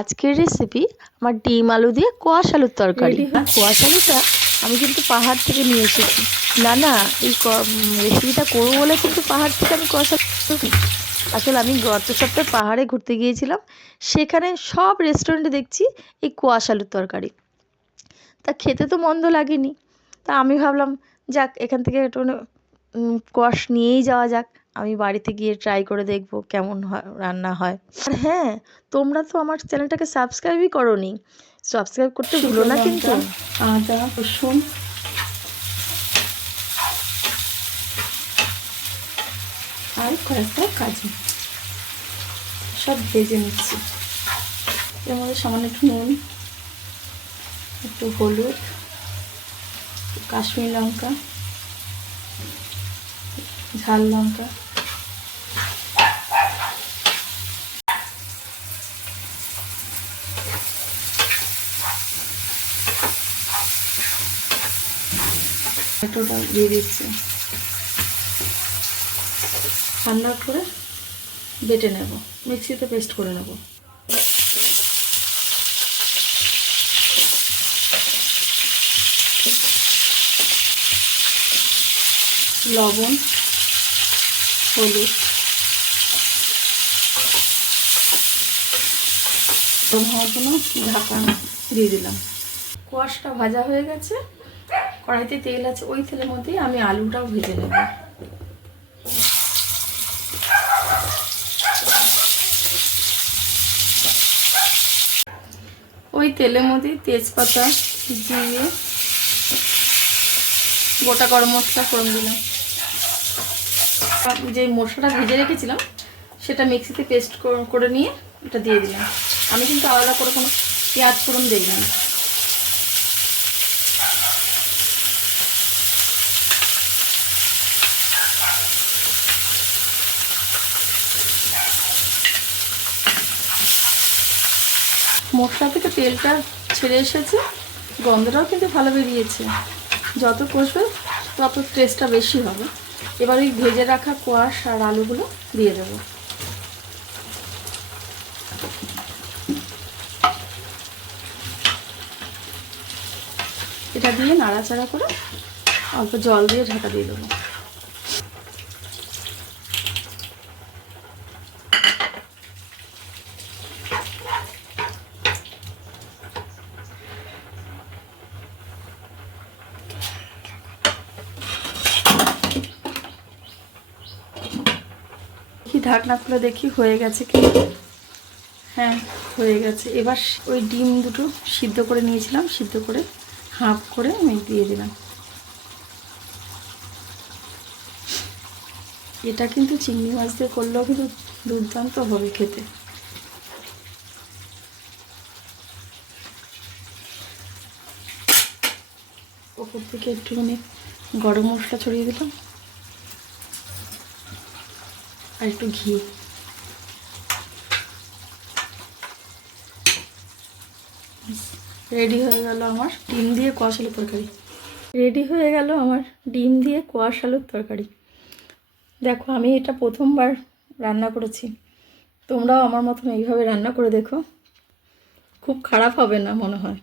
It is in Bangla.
আজকের রেসিপি আমার ডিম আলু দিয়ে কোয়াশ আলুর তরকারি। কোয়াশ আলুটা আমি কিন্তু পাহাড় থেকে নিয়ে এসেছি। না, এই রেসিপিটা করবো বলে কিন্তু পাহাড় থেকে আমি কোয়াশ আলু, আসলে আমি গত সপ্তাহে পাহাড়ে ঘুরতে গিয়েছিলাম। সেখানে সব রেস্টুরেন্টে দেখছি এই কোয়াশ আলুর তরকারি। তা খেতে তো মন্দ লাগেনি। তা আমি ভাবলাম যাক এখান থেকে একটু কোয়াশ নিয়েই যাওয়া যাক। আমি বাড়িতে গিয়ে ট্রাই করে দেখব কেমন রান্না হয়। আর হ্যাঁ, তোমরা তো আমার চ্যানেলটাকে সাবস্ক্রাইবই করোনি। সাবস্ক্রাইব করতে ভুলো না কিন্তু। আদা রসুন আর কয়েকটা কাজু সব ভেজে নিচ্ছি। এর মধ্যে সামান্য একটু নুন, একটু হলুদ, কাশ্মীরি লঙ্কা, ঝাল লঙ্কা, টমেটোটা দিয়ে দিচ্ছি। ঠান্ডা করে বেটে নেব, মিক্সিতে পেস্ট করে নেব। লবণ, হলুদ, হওয়ার জন্য ঢাকা দিয়ে দিলাম। কোয়াশটা ভাজা হয়ে গেছে, কড়াইতে তেল আছে, ওই তেলের মধ্যেই আমি আলুটাও ভেজে নেব। ওই তেলের মধ্যেই তেজপাতা দিয়ে গোটা গরম মশলা ফোড়ন দিলাম। যে মশলাটা ভেজে রেখেছিলাম সেটা মিক্সিতে পেস্ট করে নিয়ে এটা দিয়ে দিলাম। আমি কিন্তু আলাদা করে কোনো পেঁয়াজ ফোড়ন দিই না। মশলা থেকে তেলটা ছেড়ে এসেছে, গন্ধটাও কিন্তু ভালো বেরিয়েছে। যত কষবে তত টেস্টটা বেশি হবে। এবার ওই ভেজে রাখা কোয়াশ আর আলুগুলো দিয়ে দেবো। এটা দিয়ে নাড়াচাড়া করে অল্প জল দিয়ে ঢাকা দিয়ে দেবো। ঢাকনা খুলে দেখি হয়ে গেছে কি। হ্যাঁ, হয়ে গেছে। এবার ওই ডিম দুটো সিদ্ধ করে নিয়েছিলাম, সিদ্ধ করে হাফ করে আমি দিয়ে দিলাম। এটা কিন্তু চিংড়ি মাছ দিয়ে করলেও কিন্তু দুর্দান্ত হবে খেতে। ওপর থেকে একটুখানি গরম মশলা ছড়িয়ে দিলাম আর একটু ঘি। রেডি হয়ে গেল আমার ডিম দিয়ে কোয়াশ আলুর তরকারি। রেডি হয়ে গেল আমার ডিম দিয়ে কোয়াশ আলুর তরকারি। দেখো, আমি এটা প্রথমবার রান্না করেছি। তোমরাও আমার মতন এইভাবে রান্না করে দেখো, খুব খারাপ হবে না মনে হয়।